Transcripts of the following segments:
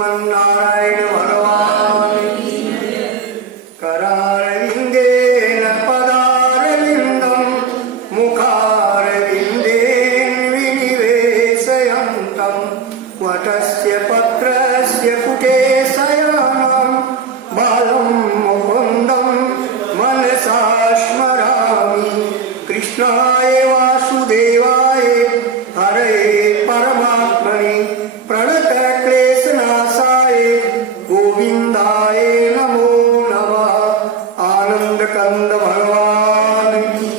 श्रीमन्नारायण भगवान की करारविंदेन पदारविंदम मुखारविंदेन विनिवेशयन्तं वटस्य पत्रस्य पुटे शयनं बालं मुकुन्दं मनसा स्मरामि। कृष्णाय वासुदेवाय हरे परमात्मने प्रणतक्लेशनाशाय गोविन्दाय नमो नमः। आनंद कंद भगवान की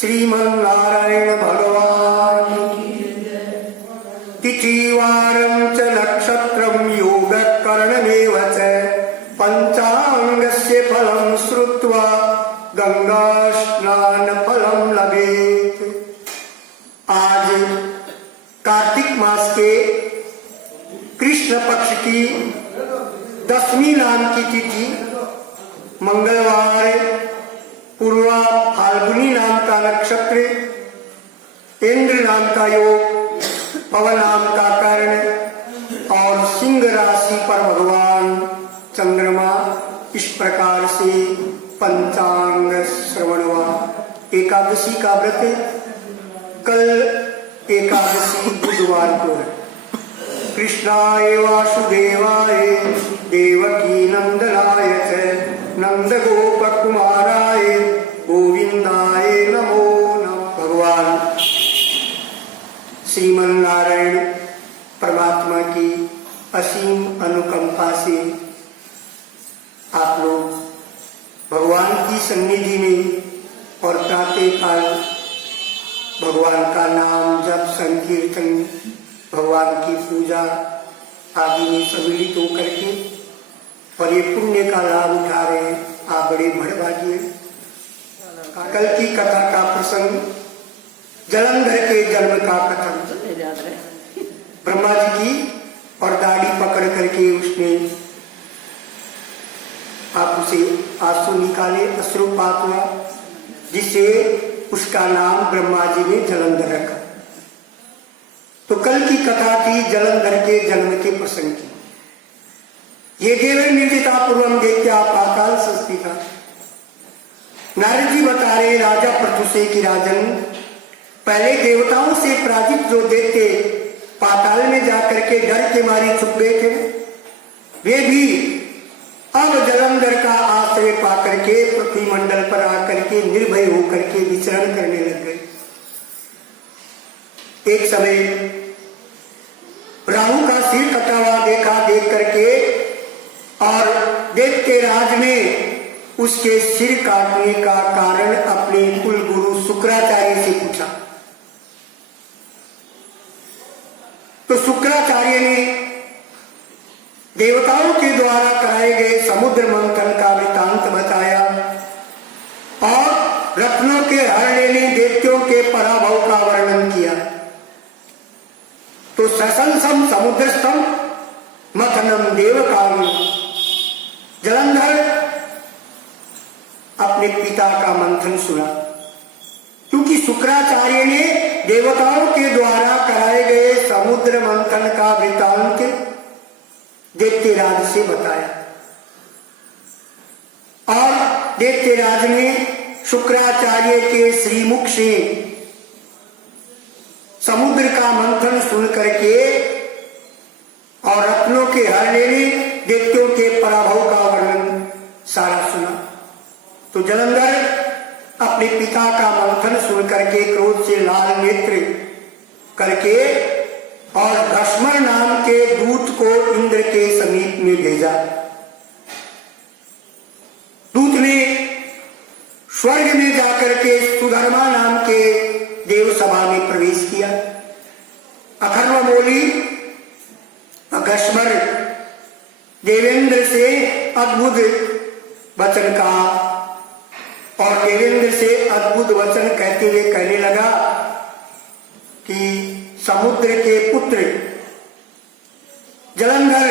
श्रीमन्नारायण भगवान की तिथिवारं च नक्षत्रं योगकरणमेव च पंचांगस्य फलं श्रुत्वा गंगा स्नान फलं लभेत। आज कार्तिक मास के कृष्ण पक्ष की 10वीं नाम की तिथि मंगलवार, पूर्वा फाल्गुनी नाम का नक्षत्र, इंद्र नाम का योग, पवन नाम का कर्ण और सिंह राशि पर भगवान चंद्रमा। इस प्रकार से पंचांग श्रवण हुआ। एकादशी का व्रत कल एकादशी बुधवार को है। कृष्णाय वासुदेवाय देवकी नंदनाय च नंदगोपकुमाराय गोविंदाय नमो नमः। भगवान श्रीमन्नारायण परमात्मा की असीम अनुकंपा से आप लोग भगवान की सन्निधि में और प्रातः काल भगवान का नाम जप संकीर्तन भगवान की पूजा आदि में सम्मिलित होकर के और ये पुण्य का लाभ उठा रहे हैं। आप बड़े भड़भागी। कल की कथा का प्रसंग जलंधर के जन्म का कथन। ब्रह्मा जी की और दाढ़ी पकड़ करके उसने आप उसे आंसू निकाले, अश्रुपात हुआ, जिसे उसका नाम ब्रह्मा जी ने जलंधर रखा। तो कल की कथा थी जलंधर के जन्म के प्रसंग की। ये देव निर्दिता पूर्वम देत्या पाताल संस्थिता। नारद जी बता रहे राजा प्रथुषे की राजन, पहले देवताओं से पराजित जो दैत्य पाताल में जाकर के डर के मारे छुप गए थे, वे भी अब जलंधर का आश्रय पाकर के पृथ्वी मंडल पर आकर के निर्भय होकर के विचरण करने लग गए। एक समय राहु का सिर कटा हुआ देखा, देख करके और दैत्य राज ने उसके सिर काटने का कारण अपने कुल गुरु शुक्राचार्य से पूछा। तो शुक्राचार्य ने देवताओं के द्वारा कराए गए समुद्र मंथन का वृतांत बताया और रत्नों के हर लेने दैत्यों के पराभव का वर्णन किया। तो सशंसम समुद्रस्थम मथनम देव काव्य। जलंधर अपने पिता का मंथन सुना, क्योंकि शुक्राचार्य ने देवताओं के द्वारा कराए गए समुद्र मंथन का वृतांत दैत्यराज से बताया और दैत्यराज ने शुक्राचार्य के श्रीमुख से समुद्र का मंथन सुन करके और रत्नों के हर लेने दैत्यों के पराभव का वर्णन सारा सुना। तो जलंधर अपने पिता का मंथन सुन करके क्रोध से लाल नेत्र करके और घस्मर नाम के दूत को इंद्र के समीप में भेजा। दूत ने स्वर्ग में जाकर के सुधर्मा नाम के देव सभा में प्रवेश किया। अथर्व बोली घस्मर देवेंद्र से अद्भुत वचन कहा और देवेंद्र से अद्भुत वचन कहते हुए कहने लगा कि समुद्र के पुत्र जलंधर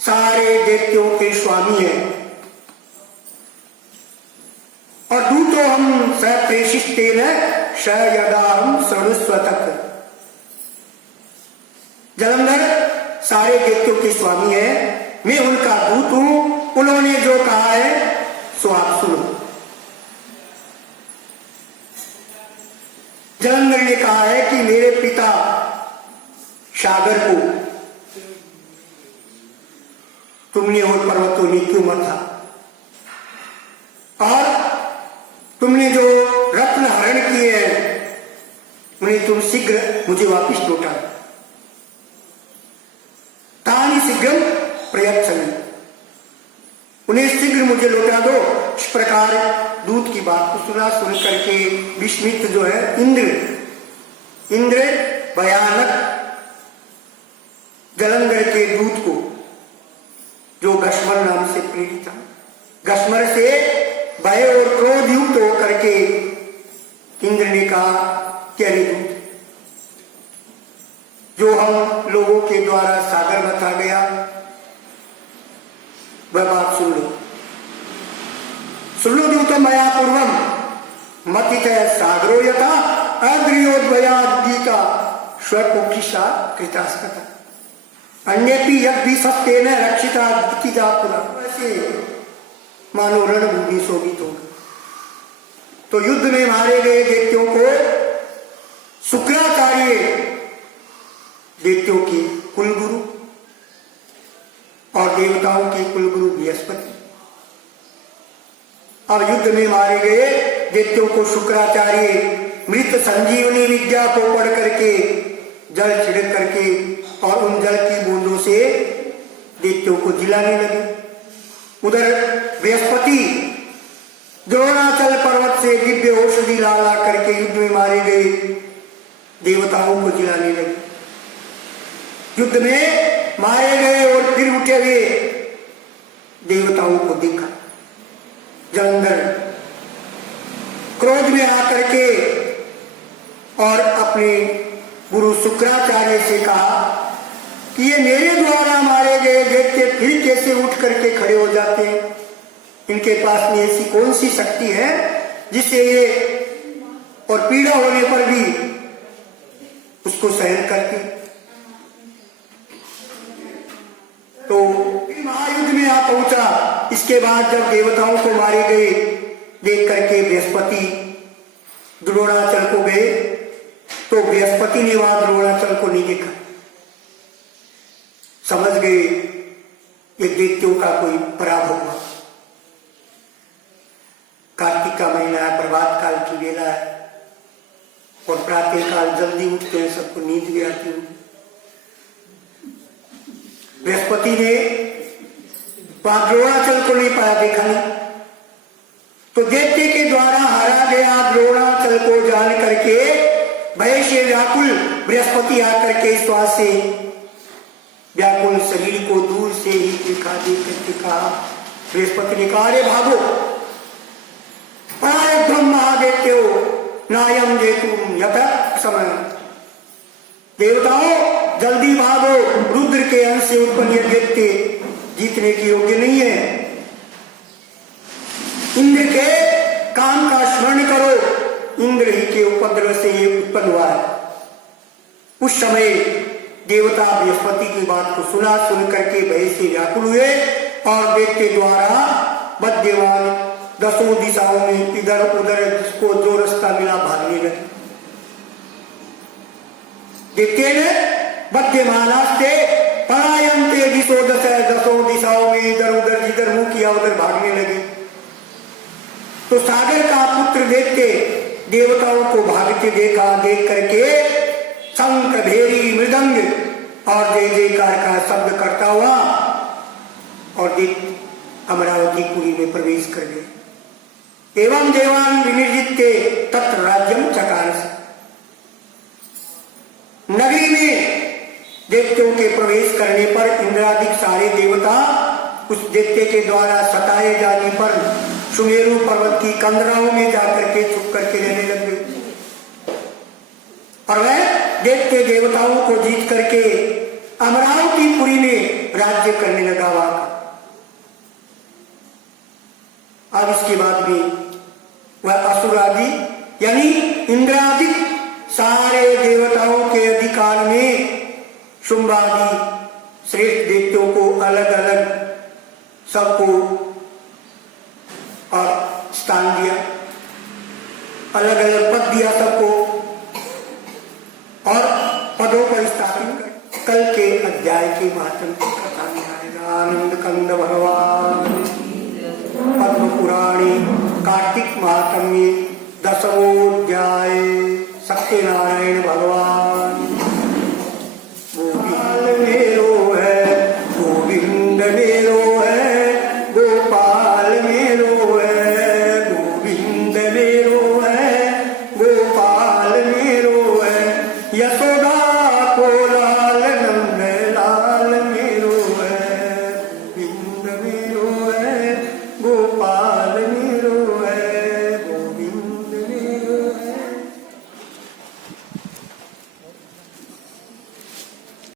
सारे दैत्यों के स्वामी हैं और दूतो हम स प्रेषितेन स यदा हम सर्वस्वतक। जलंधर सारे दैत्यों के स्वामी हैं, मैं उनका दूत हूं, उन्होंने जो कहा है सो आप सुनो। जलंधर ने कहा है कि मेरे पिता सागर को तुमने और पर्वतों ने क्यों मथा, और तुमने जो रत्न हरण किए हैं उन्हें तुम शीघ्र मुझे वापिस लौटा। तानि शीघ्र प्रयच्छमि, उन्हें शीघ्र मुझे लौटा दो। इस प्रकार दूत की बात को सुन करके विस्मित जो है इंद्र भयानक जलंधर के दूत को, जो घस्मर नाम से प्रेरित था, घस्मर से भय और क्रोध युक्त होकर के इंद्र ने कहा कि अरे दूत, जो हम लोगों के द्वारा सागर बता गया वह बात सुन लो। सुन लो दूत, मया पूर्वम मतित सागरो यथा अग्रियोद्वयाद्गीता स्वकोक्षिषा कृतास्कता अन्यपि यद भी सत्येन रक्षिता जापुरा। ऐसे मानो रणभूमि शोभित होगा। तो युद्ध में मारे गए दैत्यों को शुक्राचार्य, दैत्यों के कुलगुरु और देवताओं के कुलगुरु बृहस्पति, अब युद्ध में मारे गए दैत्यों को शुक्राचार्य मृत संजीवनी विद्या को पढ़ करके जल छिड़क करके और उन जल की बूंदों से दैत्यों को जिलाने लगे। उधर बृहस्पति द्रोणाचल पर्वत से दिव्य औषधि ला ला करके युद्ध में मारे गए देवताओं को जिलाने लगे। युद्ध में मारे गए और फिर उठे हुए देवताओं को देखा। जलंधर क्रोध में आकर के और अपने गुरु शुक्राचार्य से कहा कि ये मेरे द्वारा मारे गए दैत्य फिर कैसे उठ करके खड़े हो जाते हैं, इनके पास में ऐसी कौन सी शक्ति है जिससे ये और पीड़ा होने पर भी उसको सहन करके। तो महायुद्ध में आ पहुंचा। इसके बाद जब देवताओं को मारे गए देख करके बृहस्पति द्रोणाचल को गए, तो बृहस्पति ने वहां द्रोणाचल को नहीं देखा। समझ गए ये दैत्यों का कोई पराभव हुआ। कार्तिक का महीना है, प्रभात काल की बेला है और प्रातः काल जल्दी उठते हैं, सबको नींद भी आती होगी। बृहस्पति ने वहां द्रोणाचल को नहीं पाया, देखा नहीं। तो दैत्य के द्वारा हारा गया द्रोणाचल को जान करके भय से व्याकुल बृहस्पति आकर के श्वास से व्याकुल शरीर को दूर से ही दिखा दे करके कहा, बृहस्पति ने कहा, अरे भागो, पराय ब्रह्मा देते हो नायम जेतुम यथा समय। देवताओं जल्दी भागो, रुद्र के अंश से उत्पन्न ये दैत्य जीतने के योग्य नहीं है। इंद्र के काम का स्मरण करो, इंद्र ही के उपद्रव से ये उत्पन्न हुआ है। उस समय देवता बृहस्पति की बात को सुन करके भय से व्याकुल हुए और दैत्य द्वारा बद्यमान दसों दिशाओं में इधर उधर जिसको जो रास्ता मिला भागने लगे। दैत्य ने बद्यमानास्ते पलायन्ते दिशो दश, दसों दिशाओं में इधर उधर जिधर मुंह किया उधर भागने लगे। तो सागर का पुत्र दैत्य देवताओं को भागते देखा, देख करके शंख भेरी मृदंग और जय जयकार का शब्द करता हुआ और अमरावतीपुरी में प्रवेश कर गए। एवं देवान विनिर्जित्ते तत्र राज्यम चकार। नगरी में दैत्यों के प्रवेश करने पर इंद्रादिक सारे देवता उस दैत्य के द्वारा सताए जाने पर सुमेरु पर्वत की कंदराओं में जाकर के छुप करके रहने लगे और वह दैत्य देवताओं को जीत करके अमरावतीपुरी में राज्य करने लगा वहां। अब इसके बाद भी वह असुरादि यानी इंद्रादिक सारे देवताओं के अधिकार में शुंभादि श्रेष्ठ देवताओं को अलग अलग सबको और स्थान दिया, अलग अलग पद दिया सबको और पदों पर स्थापित कर। कल के अध्याय के महात्म की कथा में आएगा। आनंद कंद भगवान पद्म पुराणे कार्तिक महात्म्य 10वां